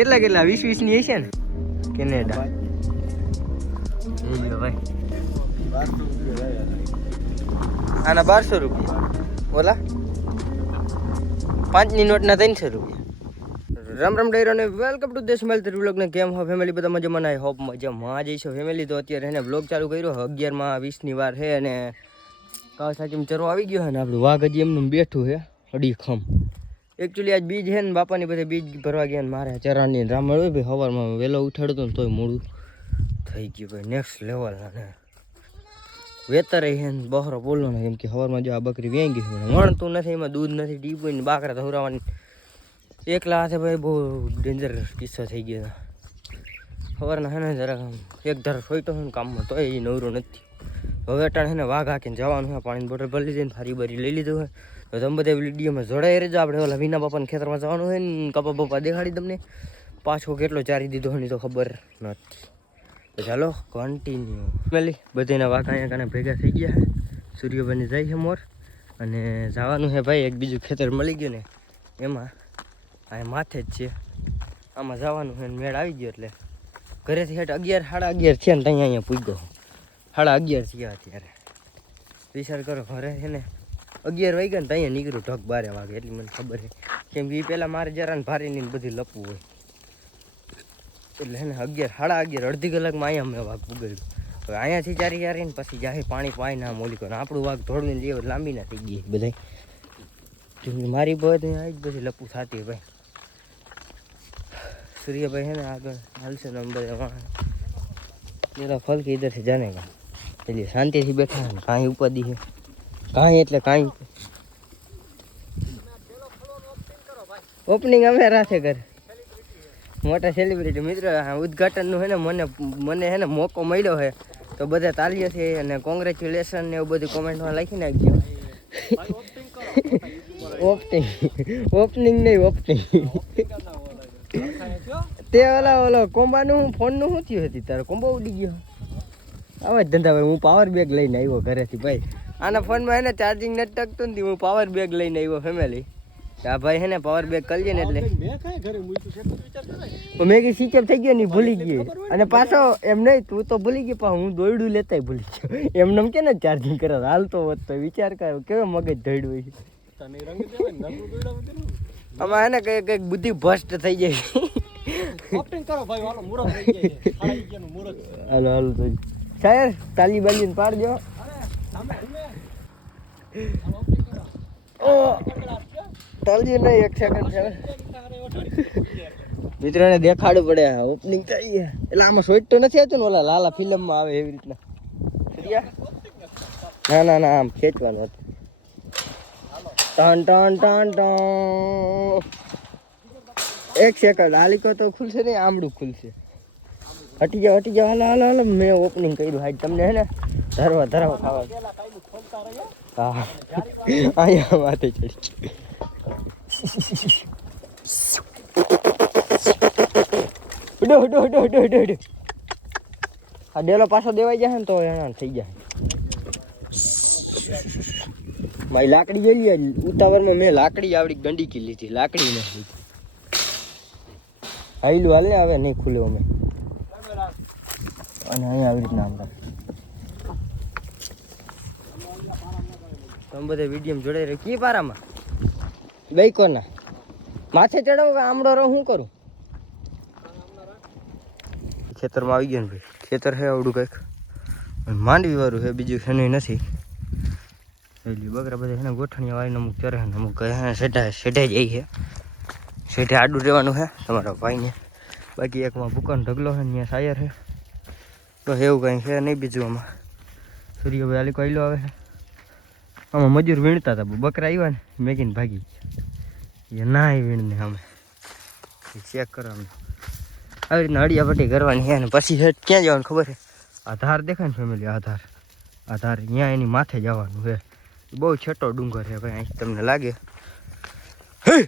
કેટલા કેટલા? વીસ વીસની હશે ને? કેનેડા. ભાઈ. આના બારસો રૂપિયા. ઓલા? પાંચની નોટના ત્રણસો રૂપિયા. રામ રામ ડાયરો ને વેલકમ ટુ દેશ મેલ વ્લોગ ને કેમ હો ફેમિલી બધા મજામાં ના? હોપ મજામાં જઈશું ફેમિલી તો અત્યારે એને વ્લોગ ચાલુ કર્યો. અગિયારમાં વીસની વાર છે અને કાવ સાચી ચરો આવી ગયો છે ને આપણું વાઘ હજી એમનું બેઠું છે અડી ખમ. એકચ્યુઅલી આજ બીજ હે ને, બાપાની બધે બીજ ભરવા ગયા ને મારે ચરાની રામણ હોય ભાઈ સવારમાં વહેલો ઉઠાડતો ને તોય મોડું થઈ ગયું ભાઈ નેક્સ્ટ લેવલ અને વેતર હે ને, બહરો બોલો ને એમ કે સવારમાં જો આ બકરી વ્યાઈ ગઈ વણતું નથી, એમાં દૂધ નથી, ડીપું ને બાકરા ધોરાવાની. એકલા હાથે ભાઈ બહુ ડેન્જર કિસ્સો થઈ ગયો સવારના હે ને જરાક એક ધાર સોઈતો હોય ને કામમાં, તોય એ નવરો નથી. હવે અટાણે ને વાઘ હાકીને જવાનું હોય પાણીની બોટલ ભરી લીધી ને ફારી બરી લઈ લીધું હોય તો તમે બધા વિડીયોમાં જોડાઈ રહેજો. આપણે ઓલા વિના બાપાને ખેતરમાં જવાનું હોય ને, કપા બપા દેખાડી તમને. પાછો કેટલો ચારી દીધો હોય તો ખબર નથી. તો ચાલો કન્ટિન્યુ મેલી બધાના વાઘ અહીંયા કાને ભેગા થઈ ગયા છે. સૂર્યભાઈને જાય છે મોર. અને જવાનું છે ભાઈ, એક બીજું ખેતર મળી ગયું ને. એમાં આ માથે જ છે. આમાં જવાનું છે મેળ આવી ગયો એટલે. ઘરેથી હેઠ અગિયાર, સાડા અગિયાર છે ને ત્યાં અહીંયા પૂગ્યો. સાડા અગિયાર થયા અત્યારે વિચાર કરો ઘરે છે ને અગિયાર વાગ્યા ને ત્યાં નીકળ્યું ઢગ બારે વાગે એટલી મને ખબર છે કેમ કે એ પહેલાં મારે જરા ને ભારીની ને બધી લપવું હોય એટલે હે ને અગિયાર સાડા અગિયાર અડધી કલાકમાં અહીંયા મેં વાઘ પુગાડ્યું હવે અહીંયાથી ચારી ચારી ને પછી જાય પાણી પાઈ ના મોલી કરે આપણું વાઘ ધોળવીને લેવું લાંબી ના થઈ ગઈ બધા કેમ કે મારી બધી આવી જ બધી લપુ થતી હોય ભાઈ सूर्यभाई है ना आगे हाल से नंबर है वहाँ मेरा फल के इधर से जाने का એટલે શાંતિથી બેઠા કાંઈ ઉપાદી છે? કાંઈ એટલે કાંઈ ઓપનિંગ અમે રાખે ઘરે મોટા સેલિબ્રિટી મિત્રો ઉદઘાટનનું છે ને, મને મને છે ને મોકો મળ્યો છે. તો બધા તાલીઓથી અને કોંગ્રેચ્યુલેશન ને એવું બધું કોમેન્ટમાં લખી નાખજો. ઓપનિંગ ઓપનિંગ નહીં ઓપનિંગ તે ઓલા, ઓલો કોમ્બાનું ફોનનું શું થયું હતી તારો કોમ્બો ઉડી ગયો. આવા ધંધા ભાઈ હું પાવર બેગ લઈને આવ્યો ઘરેથી ભાઈ. આના ફોનમાં એને ચાર્જિંગ નથી ટકતું નથી હું પાવર બેગ લઈને આવ્યો ફેમિલી આ ભાઈ હે ને પાવર બેગ કરીએ ને એટલે. મેં કઈ સ્વિચ થઈ ગયો ને ભૂલી ગઈ અને પાછો એમ નહીં તું તો ભૂલી ગઈ પણ હું દોયડું લેતાય ભૂલી ગયો. એમને કે ને ચાર્જિંગ કરે. હાલતો હોત તો વિચાર કર કેવો મગજ દોડ્યું છે. આમાં હે ને કઈ કંઈક બુદ્ધિ ભ્રષ્ટ થઈ જાય. હાલો હાલો તો શાયર તાલી બાલીને પાડજો. તાલી નહીં, એક સેકન્ડ છે મિત્રોને દેખાડવું પડે ઓપનિંગ થઈ એટલે આમાં સોઈટ તો નથી આવતું ને, ઓલા લાલા ફિલ્મમાં આવે એવી રીતના. ના ના ના, આમ ખેંચવાનું હતું. ટન ટન ટન ટન. એક સેકન્ડ આલિકો તો ખુલશે નહીં આમડું ખુલશે. હટી જાઓ હટી જાઓ. હાલો હાલો હાલો. મેં ઓપનિંગ કર્યું. હાઈ તમને હે ને ધરવા ધરવા ખાવા. હા. અહીંયા માથે ચડી ઉડો ઉડો ઉડો ઉડો ઉડો ઉડો. આ ડેલો પાછો દેવાઈ જાય ને તો એના થઈ જાય. મારી લાકડી જોઈ લે ઉતાવળમાં મેં લાકડી આવડી ગંડીકી લીધી. લાકડી નથી હાઈલું હાલે, આવે નહીં ખુલ્યો અમે. અને અહીંયા આવી રીતના આમ તમે બધા વીડિયો જોડાઈ રહ્યો. કી પારામાં? બેકોના. માથે ચડાવો કે આમળો રહો શું કરું? ખેતરમાં આવી ગયો ને ભાઈ. ખેતર છે આવડું કંઈક. માંડવી વાળું છે, બીજું નહીં નથી. એટલે બકરા બધા એને ગોઠણી વાળીને અમુક ચરે અમુક છે સેઢા સેઢે જાય છે. સેઢે આડું રહેવાનું છે, તમારા ભાઈને. બાકી એકમાં ભૂકન ઢગલો છે ત્યાં સાયર છે. તો એવું કંઈ છે નહીં બીજું આમાં. સૂર્યભાઈ આલી કોયલો આવે છે. આમાં મજૂર વીણતા હતા બકરા આવ્યા ને મેકીને ભાગી એ ના વીણને અમે. ચેક કરો અમે આવી રીતના અડિયાપટ્ટી કરવાની છે ને પછી ક્યાં જવાનું ખબર છે? આધાર દેખાય ને ફેમિલી આધાર. આધાર અહીંયા એની માથે જવાનું છે. બહુ છેટો ડુંગર છે ભાઈ અહીં તમને લાગે. હે!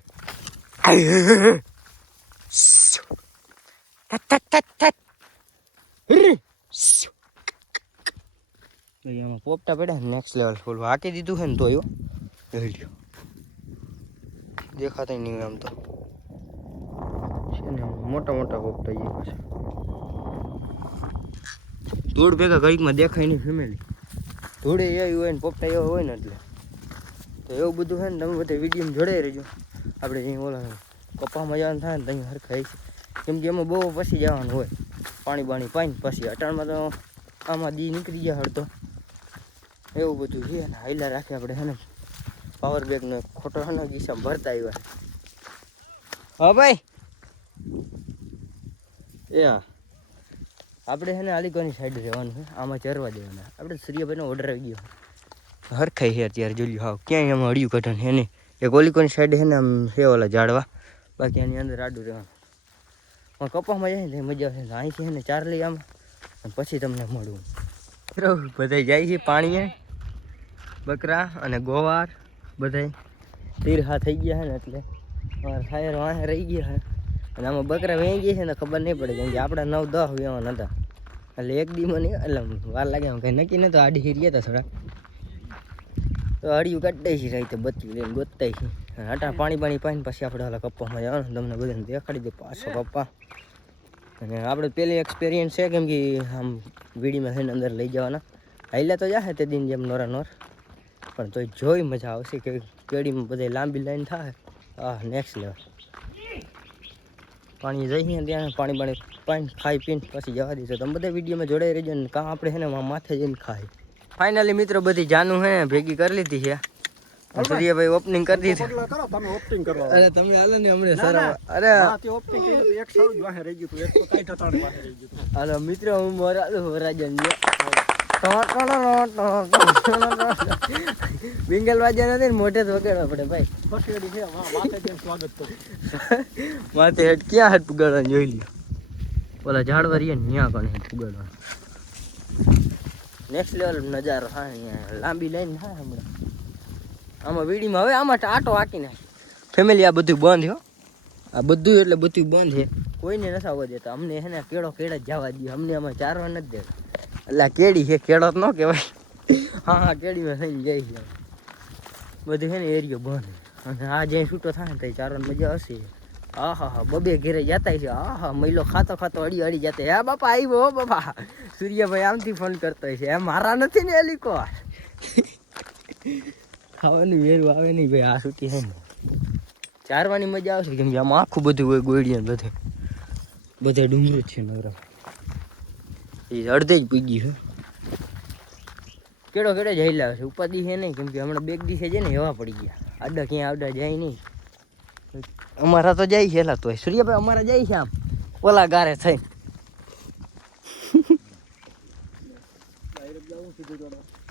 એમાં પોપટા પડ્યા નેક્સ્ટ લેવલ ફૂલ હાકી દીધું છે ને તો એવો દેખાતા નહીં આમ તો. છે અને મોટા મોટા પોપટા છે પાછા. ધૂળ ભેગા ઘડીકમાં દેખાય નહીં ફેમિલી ધૂળે એવી હોય ને પોપટા એવા હોય ને એટલે. તો એવું બધું છે ને તમે બધા વિડીયોમાં જોડાઈ રહેજો. આપણે અહીં ઓલા કપામાં જવાનું થાય ને ત્યાં હરખાય છે. કેમ કે એમાં બહુ પછી જવાનું હોય. પાણી બાણી પાઈને પછી અટાણમાં તો આમાં દી નીકળી ગયા હડતો એવું બધું છે અને હાઈલા રાખે આપણે હે ને. પાવર બેગનો ખોટો હે ને ગીસા ભરતા આવ્યા હા ભાઈ. એ હા. આપણે છે ને આલિકોની સાઈડ રહેવાનું છે આમાં ચરવા દેવાના. આપણે સૂર્યભાઈનો ઓર્ડર આવી ગયો. હરખાઈ છે અત્યારે, જોઈ લ્યો, હાવ. ક્યાંય એમાં અડ્યું કટન છે ને એક ઓલિકોની સાઈડ હે ને આમ છે ઓલા ઝાડવા. બાકી એની અંદર આડું રહેવાનું. પણ કપામાં જાય ને મજા આવે. અહીંથી છે ને ચાર લઈ આમાં. અને પછી તમને મળવું બધા જાય છે પાણીએ? બકરા અને ગોવાર બધાય? તીરહા થઈ ગયા છે ને એટલે અમારા ફાયર વાહે રહી ગયા છે. અને આમાં બકરા વહી ગયા છે ને ખબર નહીં પડે કેમ કે આપણા નવ દસ વ્યવહાર હતા. એટલે એક દીમાં નહીં એટલે વાર લાગે કંઈ નક્કી તો આડી હીરીએ હતા થોડા. તો અડિયું કાઢી છે રાતે બત્તી લઈને ગોતતાય છે. આટા પાણી પાણી પાઈને પછી આપણે હાલ કપ્પામાં જવાનું. તમને બધાને દેખાડી દે પાછો કપ્પા. અને આપણે પહેલી એક્સપિરિયન્સ છે, કેમ કે આમ વીડીમાં થઈને અંદર લઈ જવાના. હાઈલા તો જાહે તે દિન જેમ નોરા નોર. પણ તોય જોઈ મજા આવશે કે કેડીમાં બધે લાંબી લાઈન થાય. આ નેક્સ્ટ લેવલ પાણી જઈએ ત્યાં પાણી પાણી પાણી ખાઈ પીને પછી જવા દઈશું તમે બધા વિડીયોમાં જોડાઈ રહેજો ને કાં આપણે છે ને માથે જઈને ખાય ફાઇનલી મિત્રો બધી જાનું હે ભેગી કરી લીધી છે. સૂર્યભાઈ ઓપનિંગ કરી દીધી. કરો તમે ઓપ્ટિંગ કરવા અરે તમે હાલો ને અમને ના, અરે. હા, તે ઓપ્ટિંગ કર્યું એક સાવ વાહે રહી ગયું એક તો કાંઈ ઠઠાણે વાહે રહી ગયું હતું. હાલો હું મોરાલું વરાજન બિંગલ વાજ્યા નથી ને મોઢે વગાડવા પડે ભાઈ. માથે હેઠ ક્યાં હેઠ પુગાડવા જોઈ લ્યો. ઓલા ઝાડવા રહીએ ને ત્યાં પણ હેઠ પુગાડવા નેક્સ્ટ લેવલ નજારો હા લાંબી લાઈન હા હમણાં. આમાં વીડીમાં હવે આમાં આટો હાકી નાખી ફેમિલી આ બધું બંધ હો. આ બધું એટલે બધું બંધ છે કોઈને નથી આવવા દેતા. અમને હે ને કેળો કેળા જ જવા દે અમને આમાં ચારવા નથી દેતા. એટલે આ કેળી છે કેળો ન કહેવાય. હા હા કેડીમાં થઈને જાય છે બધું છે ને એરિયો બંધ અને આ જ્યાં છૂટો થાય ને ત્યાં ચારવાની મજા હશે. હા હા હા, બબે ઘેરે જતા છે. હા હા મહિલો ખાતો ખાતો અડી અડી જતા. હે, બાપા આવ્યો હો, બાપા. સૂર્યભાઈ આમથી ફોન કરતો છે. એ મારા નથી ને એલી કો ખાવાનું વેરું આવે નહીં ભાઈ, આ સુતી છે ને. ચારવાની મજા આવશે, કેમ કે આમાં આખું બધું હોય ગોળીયા બધે. બધે ડુંગર જ છે નવરા. એ અડધે જ પૂગી છે. કેડો કેડો જઈ લાવે છે ઉપાધિ છે નહીં, કેમ કે હમણાં બેગ દિવસે છે ને એવા પડી ગયા. આડા ક્યાં આડા જાય નહીં. અમારા તો જાય છે એલા તોય. સૂર્યભાઈ અમારા જાય છે આમ. ઓલા ગારે થઈ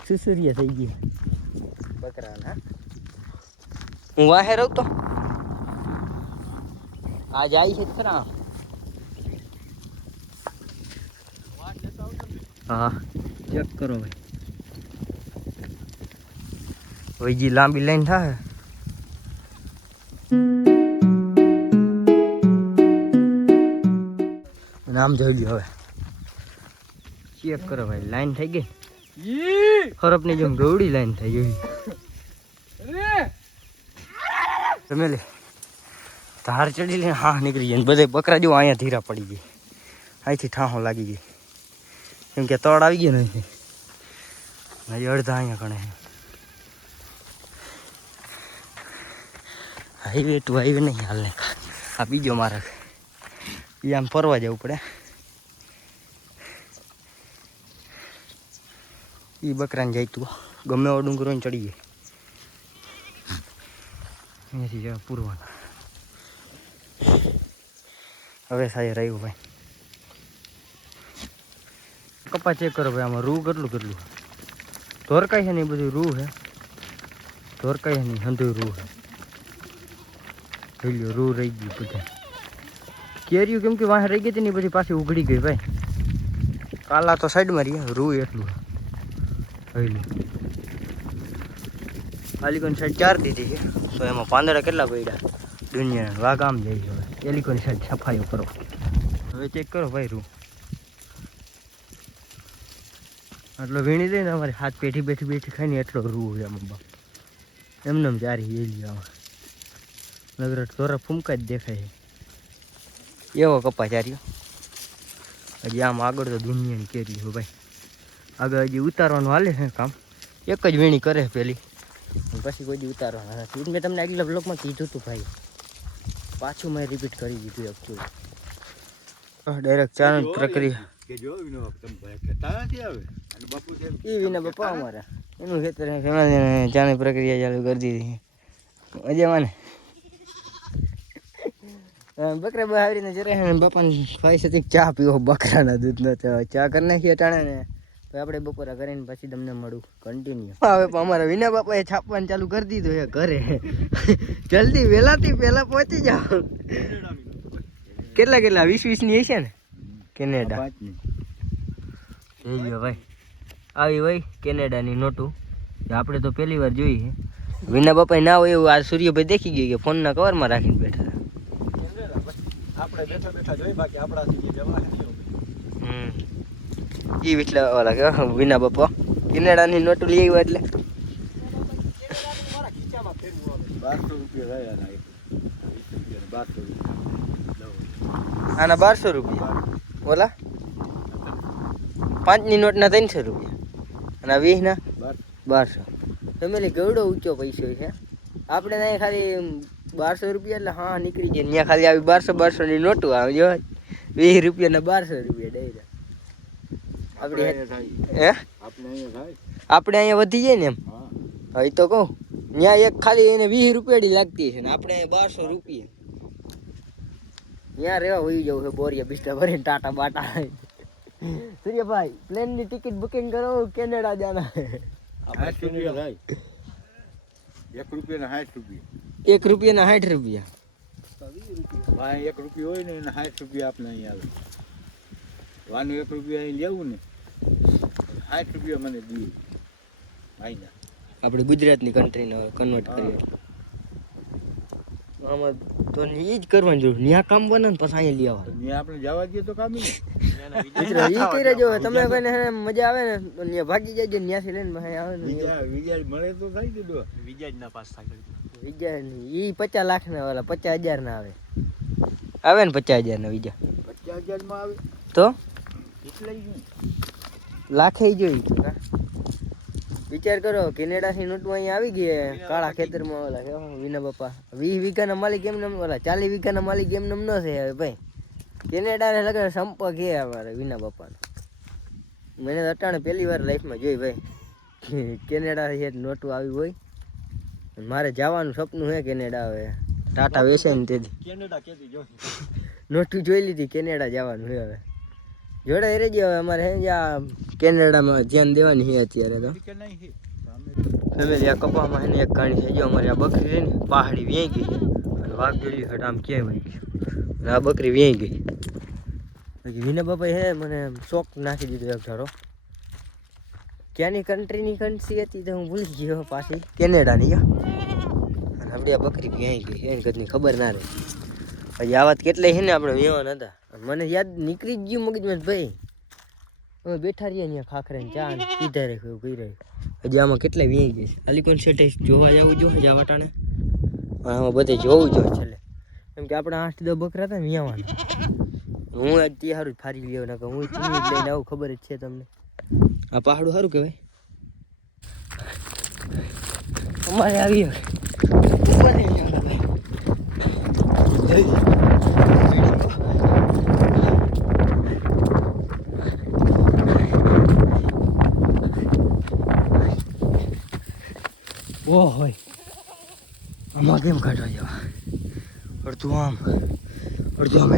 સુસુરિયા થઈ ગયા? બકરાના. હું વાહે રહું તો? આ જાય છે ખરા હા ચેક કરો ભાઈ. વૈજી લાંબી લાઈન થાય નામ જોઈ લ્યો હવે. ચેક કરો ભાઈ લાઈન થઈ ગઈ? ખરબની જેમ ગૌડી લાઈન થઈ ગઈ. તમે લે ધાર ચડી લે હા નીકળી જાય બધે બકરા જો અહીંયા ધીરા પડી ગઈ. અહીંથી ઠાહો લાગી ગઈ. કેમ કે તળ આવી ગયો ને. હજી અડધા અહીંયા કણે હાઈવે ટુ હાઈવે નહીં હાલ ને આ બીજો માર્ગ. એ આમ ફરવા જવું પડે. એ બકરાને જાય તું. ગમે એવો ડુંગરો ચડી જાય. અહીંયાથી જવા પૂરવાના. હવે સાહેબ રહ્યું ભાઈ. કપા ચેક કરો ભાઈ, આમાં રૂ કેટલું કેટલું ધોરકાઈ છે ને એ બધું રૂ છે. ધોરકાઈ છે ને હંધું રૂ છે. જોઈ રૂ રહી ગયું બધા કેરીયું કેમ કે વાહ રહી ગઈ હતી ને બધી પાછી ઉઘડી ગઈ ભાઈ. કાલા તો સાઈડમાં રહ્યા, રૂ એટલું જોઈ આલિકોની સાઈડ ચાર દીધી છે. તો એમાં પાંદડા કેટલા પડ્યા? દુનિયા વાઘ આમ છે હવે. એલિકોન સાઈડ સફાઈઓ કરો. હવે ચેક કરો ભાઈ રૂ આટલો વીણી દે ને અમારે હાથ પેઠી બેઠી બેઠી ખાઈને એટલો રૂ હોય આમાં બાપ. એમને એમ ચારી એલી આવે નગર તોરા ફૂમકા જ દેખાય છે. એવો કપા ચાર્યો હજી આમ આગળ તો દુનિયાની કેરી હો ભાઈ. આગળ હજી ઉતારવાનું હાલે છે કામ. એક જ વીણી કરે પેલી. પછી કોઈ ઉતારવાના નથી. મેં તમને આગલા બ્લોકમાં કીધું હતું ભાઈ. પાછું મેં રિપીટ કરી દીધું એકચ્યુઅલી ડાયરેક્ટ ચાની પ્રક્રિયા એ વિના બાપા અમારા. એનું ખેતર ચાની પ્રક્રિયા ચાલુ કરી દીધી મજા મને બકરા બહાર આવીને જરા હે બાપાને ખાઈ છે. ચા પીવો. બકરાના દૂધનો તો ચા કરી નાખીએ ટાણે ને. તો આપણે બપોરા કરીને પછી તમને મળું. કન્ટિન્યુ હવે અમારા વિના બાપાએ છાપવાનું ચાલુ કરી દીધું છે ઘરે. જલ્દી વહેલાથી પહેલા પહોંચી જાઓ. કેટલા કેટલા? વીસ વીસની હશે ને? કેનેડા. જોઈ ભાઈ. આવી હોય કેનેડાની નોટું. આપણે તો પહેલી વાર જોઈ વિના બાપા ના હોય એવું આ સૂર્યભાઈ દેખી ગયું કે ફોનના કવરમાં રાખીને બેઠા હતા. આપણે બેઠા બેઠા જોઈ બાકી આપણા સુધી જવા હમ. ઈ વિટલા વાળા કે વિના બાપા. કેનેડાની નોટો લઈ આવ્યા એટલે. આના બારસો રૂપિયા. ઓલા? પાંચની નોટના ત્રણસો રૂપિયા. અને વીસના? બાર બારસો. ફેમિલી ગવડો ઊંચો પૈસો છે. આપણે ત્યાં ખાલી બારસો રૂપિયા એટલે હા નીકળી જાય. ત્યાં ખાલી આવી બારસો બારસોની નોટું આવી જો વીસ રૂપિયાના બારસો રૂપિયા ડાયરા આપણે અહીંયા થાય. હે? આપણે અહીંયા થાય. આપણે અહીંયા વધી જાય ને એમ? હા. હા તો કહું. ત્યાં એક ખાલી એને વીસ રૂપિયાની લાગતી છે ને આપણે અહીંયા બારસો રૂપિયા. ત્યાં રહેવા હોઈ જવું છે બોરિયા બિસ્ટા ભરીને ટાટા બાટા સૂર્યભાઈ પ્લેનની ટિકિટ બુકિંગ કરો કેનેડા જાના સાઠ રૂપિયા. થાય? એક રૂપિયાના સાઠ રૂપિયા. એક રૂપિયાના સાઠ રૂપિયા. એક રૂપિયા હોય ને એના સાઠ રૂપિયા આપણે અહીં આવે. વાનું એક રૂપિયા અહીં લેવું ને. સાઠ રૂપિયા મને દીધું. ભાઈના આપણે ગુજરાતની કન્ટ્રીને કન્વર્ટ કરીએ. આમાં તો એ જ કરવાનું જરૂર. ત્યાં કામ બને ને પછી અહીંયા લઈ આવવા ન્યા આપણે જવા દઈએ તો કામ ઈ કરી જો તમે કોઈને હે મજા આવે ને તો ત્યાં ભાગી જાય ત્યાંથી લઈને ભાઈ આવે ને. મળે તો થાય દીધો વિજા એ પચાસ લાખ ના વાલા પચાસ હજાર ના આવે. આવે ને પચાસ હજાર ના વિજા પચાસ હજારમાં આવે. તો? એટલે ને. લાખે જોઈ તો વિચાર કરો કેનેડા થી નોટમાં અહીંયા આવી ગયા કાળા ખેતરમાં ઓલા કે વિના બાપા. વીસ વીઘાના માલિક એમ નમ ઓલા ચાલીસ વીઘાના માલિક એમ નમ ન છે હવે ભાઈ. કેનેડા ને લગન સંપર્ક છે અમારે વિના બાપાનો. મને તો અટાણે પહેલી વાર લાઈફમાં જોઈ ભાઈ. કેનેડા થી એક નોટું આવી હોય. મારે જવાનું સપનું છે કેનેડા હવે. ટાટા વેસે ને તેથી. કેનેડા કેતી જો નોટું જોઈ લીધી કેનેડા જવાનું છે હવે. જોડે રહેજે હવે અમારે આ કેનેડામાં ધ્યાન દેવાની છે અત્યારે તો. ફેમિલી આ કપામાં એની એક કાણી છે, જો અમારી આ બકરી રહી ને, પહાડી વ્યાઈ ગઈ અને વાઘ જોઈ હટ આમ ક્યાંય ગયું અને આ બકરી વ્યાઈ ગઈ. પછી વિના બાપાએ હે, મને શોખ નાખી દીધો એક ધારો. ક્યાંની કન્ટ્રીની કન્ટ્રી હતી તો હું ભૂલી ગયો પાછી. કેનેડાની. અને આપણી આ બકરી વ્યાઈ ગઈ એની કદની ખબર ના રહી. હજી આ વાત કેટલાય છે ને આપણે વ્યવહાર હતા. મને યાદ નીકળી જ ગયું મગજમાં ભાઈ. અમે બેઠા રહીએ અહીંયા ખાખરે ચા પીધા રાખ્યું કહી રહ્યું. હજી આમાં કેટલાય વ્યાઈ જશે અલીકોન સેટે જોવા જવું જોઈએ જવા ટાણે પણ આમાં બધે જોવું જોઈએ છેલ્લે. કેમ કે આપણે આઠ દસ બકરા હતા ને વ્યાવાના હું આજ તે સારું ફારી લેવો ના હું ચીની લઈને આવું, ખબર જ છે તમને. આ પહાડું સારું કહેવાય. અમારે આવી હવે ઉપર નહીં જવાના ભાઈ. ઓ હોય આમાં કેમ કાઢવા જવા અડધું આમ અડધું આમ